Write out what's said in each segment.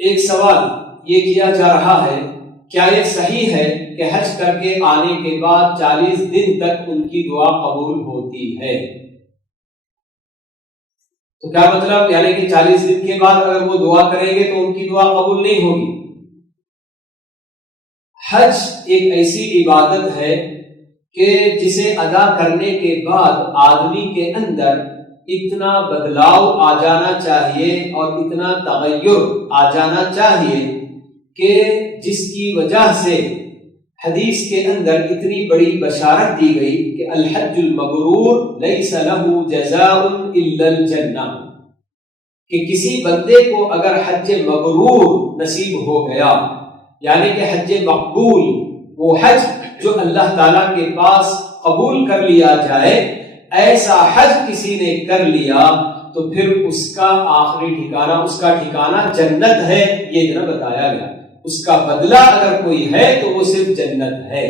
ایک سوال یہ کیا جا رہا ہے، کیا یہ صحیح ہے کہ حج کر کے آنے کے بعد 40 دن تک ان کی دعا قبول ہوتی ہے؟ تو کیا مطلب، یعنی کہ 40 دن کے بعد اگر وہ دعا کریں گے تو ان کی دعا قبول نہیں ہوگی؟ حج ایک ایسی عبادت ہے کہ جسے ادا کرنے کے بعد آدمی کے اندر اتنا بدلاؤ آ جانا چاہیے اور اتنا تغیر آ جانا چاہیے کہ جس کی وجہ سے حدیث کے اندر اتنی بڑی بشارت دی گئی کہ الحج المبرور لیس لہ جزاء الا الجنہ، کہ کسی بندے کو اگر حج مبرور نصیب ہو گیا، یعنی کہ حج مقبول، وہ حج جو اللہ تعالیٰ کے پاس قبول کر لیا جائے، ایسا حج کسی نے کر لیا تو پھر اس کا آخری ٹھکانہ، اس کا ٹھکانہ جنت ہے، یہ جو بتایا گیا۔ اس کا بدلہ اگر کوئی ہے تو وہ صرف جنت ہے۔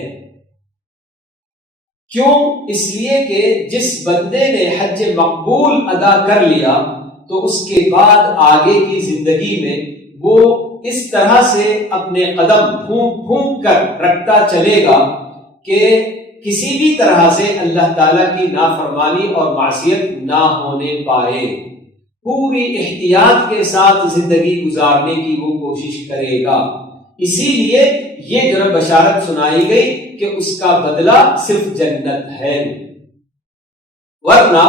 کیوں؟ اس لیے کہ جس بندے نے حج مقبول ادا کر لیا تو اس کے بعد آگے کی زندگی میں وہ اس طرح سے اپنے قدم پھونک پھونک کر رکھتا چلے گا کہ کسی بھی طرح سے اللہ تعالیٰ کی نافرمانی اور معصیت نہ ہونے پائے، پوری احتیاط کے ساتھ زندگی گزارنے کی وہ کوشش کرے گا۔ اسی لیے یہ جو بشارت سنائی گئی کہ اس کا بدلہ صرف جنت ہے، ورنہ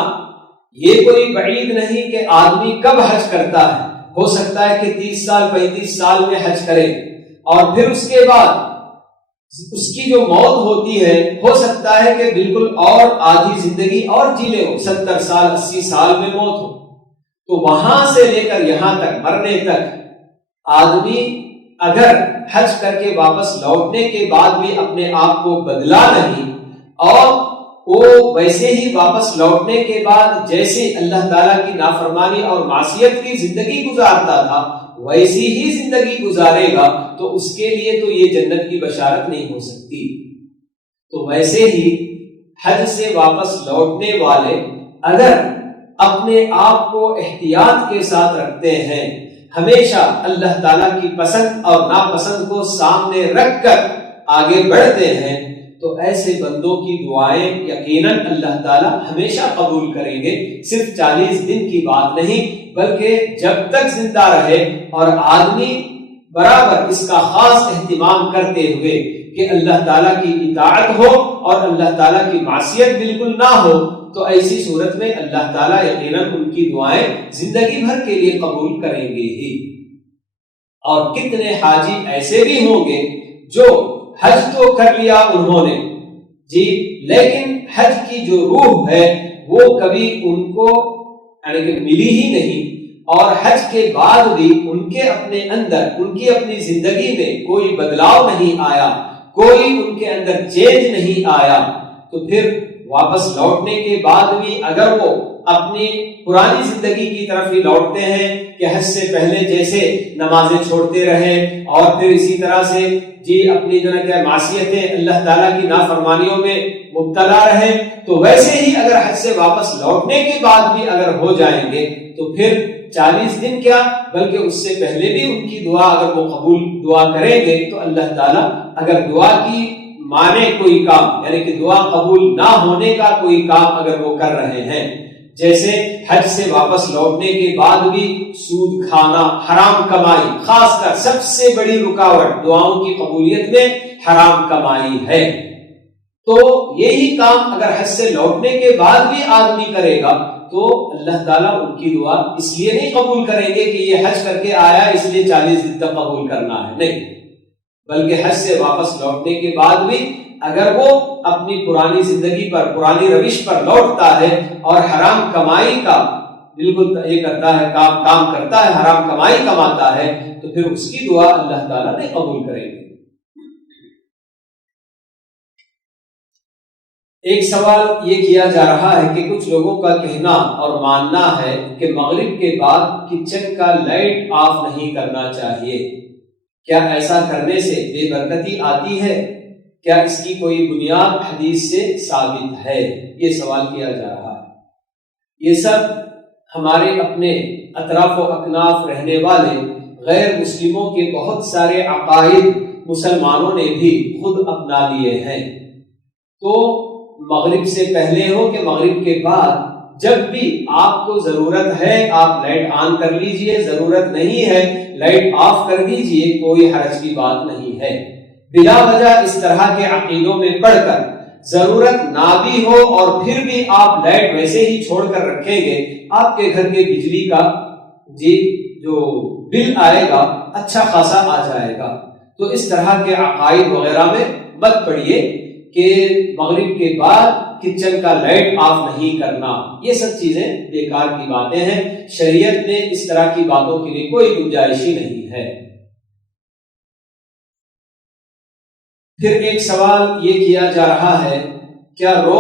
یہ کوئی بعید نہیں کہ آدمی کب حج کرتا ہے، ہو سکتا ہے کہ 30 سال 35 سال میں حج کرے اور پھر اس کے بعد اس کی جو موت ہوتی ہے ہو سکتا ہے کہ بالکل اور آدھی زندگی اور جی لے، 70 سال 80 سال میں موت ہو، تو وہاں سے لے کر یہاں تک مرنے تک آدمی اگر حج کر کے واپس لوٹنے کے بعد بھی اپنے آپ کو بدلا نہیں اور وہ ویسے ہی واپس لوٹنے کے بعد جیسے اللہ تعالیٰ کی نافرمانی اور معصیت کی زندگی گزارتا تھا ویسی ہی زندگی گزارے گا تو اس کے لیے تو یہ جنت کی بشارت نہیں ہو سکتی۔ تو ویسے ہی حج سے واپس لوٹنے والے اگر اپنے آپ کو احتیاط کے ساتھ رکھتے ہیں، ہمیشہ اللہ تعالیٰ کی پسند اور ناپسند کو سامنے رکھ کر آگے بڑھتے ہیں، تو ایسے بندوں کی دعائیں یقیناً اللہ تعالیٰ ہمیشہ قبول کریں گے۔ صرف 40 دن کی بات نہیں بلکہ جب تک زندہ رہے، اور آدمی برابر اس کا خاص اہتمام کرتے ہوئے کہ اللہ تعالیٰ کی اطاعت ہو اور اللہ تعالیٰ کی معصیت بالکل نہ ہو، تو ایسی صورت میں اللہ تعالیٰ یقیناً ان کی دعائیں زندگی بھر کے لیے قبول کریں گے ہی۔ اور کتنے حاجی ایسے بھی ہوں گے جو حج تو کر لیا انہوں نے جی، لیکن حج کی جو روح ہے وہ کبھی ان کو یعنی کہ ملی ہی نہیں، اور حج کے بعد بھی ان کے اپنے اندر، ان کی اپنی زندگی میں کوئی بدلاؤ نہیں آیا، کوئی ان کے اندر چینج نہیں آیا، تو پھر واپس لوٹنے کے بعد بھی اگر وہ اپنی پرانی زندگی کی طرف ہی لوٹتے ہیں کہ حج سے پہلے جیسے نمازیں چھوڑتے رہے اور پھر اسی طرح سے جی اپنی جو ہے کہ معصیتیں اللہ تعالیٰ کی نافرمانیوں میں مبتلا رہے، تو ویسے ہی اگر حج سے واپس لوٹنے کے بعد بھی اگر ہو جائیں گے تو پھر 40 دن کیا بلکہ اس سے پہلے بھی ان کی دعا اگر وہ قبول دعا کریں گے تو اللہ تعالیٰ اگر دعا کی مانے کوئی کام، یعنی کہ دعا قبول نہ ہونے کا کوئی کام اگر وہ کر رہے ہیں، جیسے حج سے واپس لوٹنے کے بعد بھی سود کھانا، حرام کمائی، خاص کر سب سے بڑی رکاوٹ دعاؤں کی قبولیت میں حرام کمائی ہے، تو یہی کام اگر حج سے لوٹنے کے بعد بھی آدمی کرے گا تو اللہ تعالیٰ ان کی دعا اس لیے نہیں قبول کریں گے کہ یہ حج کر کے آیا اس لیے 40 دن تک قبول کرنا ہے، نہیں، بلکہ حج سے واپس لوٹنے کے بعد بھی اگر وہ اپنی پرانی زندگی پر، پرانی روش پر لوٹتا ہے اور حرام کمائی کا بالکل یہ کرتا ہے، کام کرتا ہے، حرام کمائی کماتا ہے، تو پھر اس کی دعا اللہ تعالیٰ نہیں قبول کریں گے۔ ایک سوال یہ کیا جا رہا ہے کہ کچھ لوگوں کا کہنا اور ماننا ہے کہ مغرب کے بعد کچن کا لائٹ آف نہیں کرنا چاہیے، کیا ایسا کرنے سے بے برکتی آتی ہے؟ کیا اس کی کوئی بنیاد حدیث سے ثابت ہے؟ یہ سوال کیا جا رہا ہے۔ یہ سب ہمارے اپنے اطراف و اکناف رہنے والے غیر مسلموں کے بہت سارے عقائد مسلمانوں نے بھی خود اپنا لیے ہیں۔ تو مغرب سے پہلے ہو کہ مغرب کے بعد جب بھی آپ کو ضرورت ہے آپ لائٹ آن کر لیجئے، ضرورت نہیں ہے لائٹ آف کر دیجئے، کوئی حرج کی بات نہیں ہے۔ بلا وجہ اس طرح کے عقیدوں میں پڑھ کر ضرورت نہ بھی ہو اور پھر بھی آپ لائٹ ویسے ہی چھوڑ کر رکھیں گے، آپ کے گھر کے بجلی کا جو بل آئے گا اچھا خاصا آ جائے گا۔ تو اس طرح کے عقائد وغیرہ میں مت پڑیے کہ مغرب کے بعد کچن کا لائٹ آف نہیں کرنا، یہ سب چیزیں بیکار کی باتیں ہیں، شریعت میں اس طرح کی باتوں کے لیے کوئی گنجائش ہی نہیں ہے۔ پھر ایک سوال یہ کیا جا رہا ہے، کیا روغ